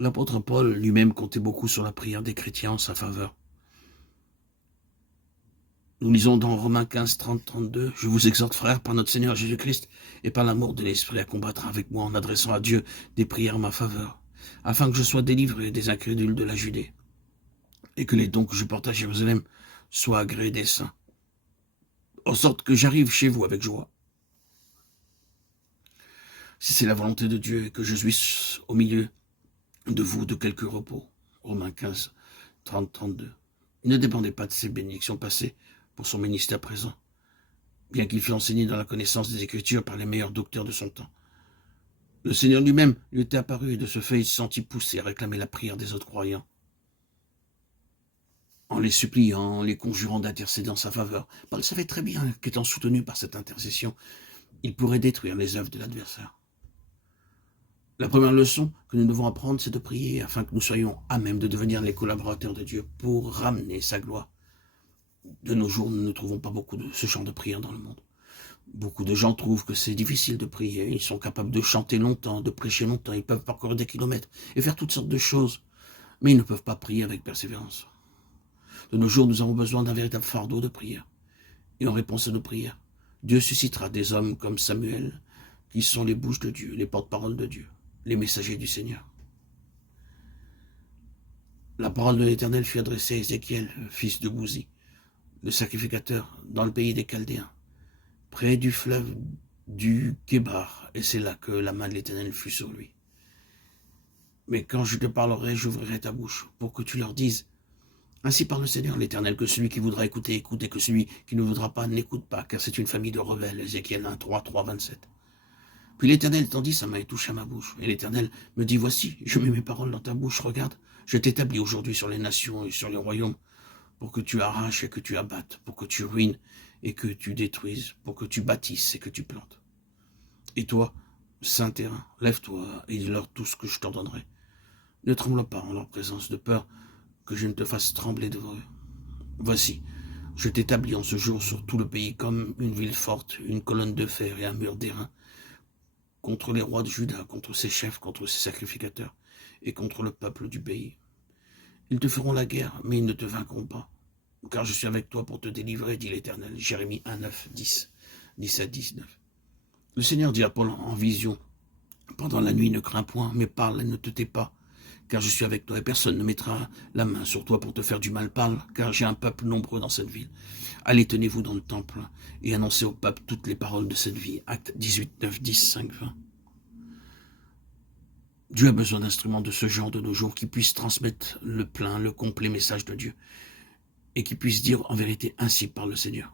L'apôtre Paul lui-même comptait beaucoup sur la prière des chrétiens en sa faveur. Nous lisons dans Romains 15, 30, 32, « Je vous exhorte, frères, par notre Seigneur Jésus-Christ et par l'amour de l'Esprit, à combattre avec moi en adressant à Dieu des prières en ma faveur, afin que je sois délivré des incrédules de la Judée, et que les dons que je porte à Jérusalem soient agréés des saints, en sorte que j'arrive chez vous avec joie. Si c'est la volonté de Dieu et que je suis au milieu de vous de quelque repos. » Romains 15, 30, 32. Il ne dépendait pas de ses bénédictions passées pour son ministère présent, bien qu'il fût enseigné dans la connaissance des Écritures par les meilleurs docteurs de son temps. Le Seigneur lui-même lui était apparu et de ce fait il se sentit poussé à réclamer la prière des autres croyants, en les suppliant, en les conjurant d'intercéder en sa faveur. Paul savait très bien qu'étant soutenu par cette intercession, il pourrait détruire les œuvres de l'adversaire. La première leçon que nous devons apprendre, c'est de prier afin que nous soyons à même de devenir les collaborateurs de Dieu pour ramener sa gloire. De nos jours, nous ne trouvons pas beaucoup de ce genre de prière dans le monde. Beaucoup de gens trouvent que c'est difficile de prier. Ils sont capables de chanter longtemps, de prêcher longtemps. Ils peuvent parcourir des kilomètres et faire toutes sortes de choses. Mais ils ne peuvent pas prier avec persévérance. De nos jours, nous avons besoin d'un véritable fardeau de prière. Et en réponse à nos prières, Dieu suscitera des hommes comme Samuel, qui sont les bouches de Dieu, les porte-paroles de Dieu, les messagers du Seigneur. La parole de l'Éternel fut adressée à Ézéchiel, fils de Bouzi, le sacrificateur, dans le pays des Chaldéens, près du fleuve du Kébar, et c'est là que la main de l'Éternel fut sur lui. Mais quand je te parlerai, j'ouvrirai ta bouche, pour que tu leur dises, ainsi parle le Seigneur l'Éternel, que celui qui voudra écouter, écoute, et que celui qui ne voudra pas, n'écoute pas, car c'est une famille de rebelles. Ézéchiel 1, 3, 3, 27. Puis l'Éternel tendit sa main et toucha ma bouche. Et l'Éternel me dit, voici, je mets mes paroles dans ta bouche, regarde, je t'établis aujourd'hui sur les nations et sur les royaumes, pour que tu arraches et que tu abattes, pour que tu ruines et que tu détruises, pour que tu bâtisses et que tu plantes. Et toi, saint terrain, lève-toi et dis-leur tout ce que je t'ordonnerai. Ne tremble pas en leur présence de peur que je ne te fasse trembler devant eux. Voici, je t'établis en ce jour sur tout le pays comme une ville forte, une colonne de fer et un mur d'airain, contre les rois de Juda, contre ses chefs, contre ses sacrificateurs, et contre le peuple du pays. Ils te feront la guerre, mais ils ne te vaincront pas, car je suis avec toi pour te délivrer, dit l'Éternel. Jérémie 1, 9, 10, 17, 19. Le Seigneur dit à Paul en vision, pendant la nuit, ne crains point, mais parle et ne te tais pas, car je suis avec toi, et personne ne mettra la main sur toi pour te faire du mal. Parle, car j'ai un peuple nombreux dans cette ville. Allez, tenez-vous dans le temple, et annoncez au peuple toutes les paroles de cette vie. Acte 18, 9, 10, 5, 20. Dieu a besoin d'instruments de ce genre de nos jours qui puissent transmettre le plein, le complet message de Dieu, et qui puissent dire en vérité, ainsi parle le Seigneur.